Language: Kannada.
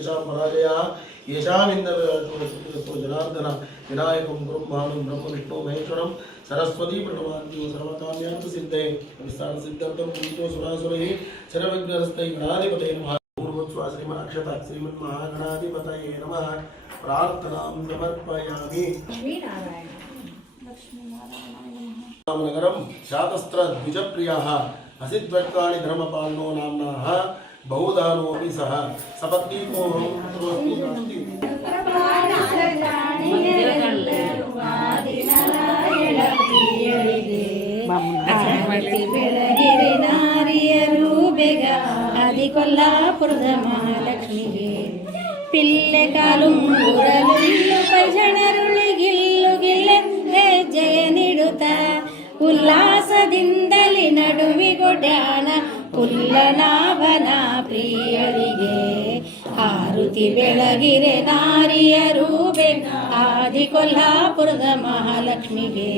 येषां पराजयः येषामिन्दतो जनार्दन विनायकं गुरुं भानुं ब्रह्म विष्णु महेश्वरं सरस्वती प्रणमान्यो सर्वकाम्यार्थसिद्धये विस्तारसिद्धर्थं पूजितो सुरासुरैः सर्वविघ्नहस्तै गणाधिपतये नमः। पूर्वोत्सव श्रीमन्नक्षता श्रीमन्महागणाधिपतये नमः। प्रार्थनां समर्पयामि। नगरं शातस्त्र द्विजप्रियः हसिद्वक्तानि धर्मपालनो नाम्नः बहुदानोऽपि सः सपत्नीको ಬೆಳಗಿರಿ ನಾರಿಯರು ಬೇಗ ಆದಿ ಕೊಲ್ಲಾಪುರದ ಮಹಾಲಕ್ಷ್ಮಿಗೆ ಪಿಲ್ಲೆ ಕಾಲು ಮೂರಲು ಇಲ್ಲು ಪೈಜಣರುಳಿಗಿಲ್ಲು ಗಿಲ್ಲೆ ಹೆಜ್ಜೆಯ ನೀಡುತ್ತ ಉಲ್ಲಾಸದಿಂದಲಿ ನಡುವಿಗೊಡ್ಯಾಣ ಪುಲ್ಲನಾಭನ ಪ್ರಿಯರಿಗೆ ಆರುತಿ ಬೆಳಗಿರೆ ನಾರಿಯರು ಬೇಗ ಆದಿ ಕೊಲ್ಲಾಪುರದ ಮಹಾಲಕ್ಷ್ಮಿಗೆ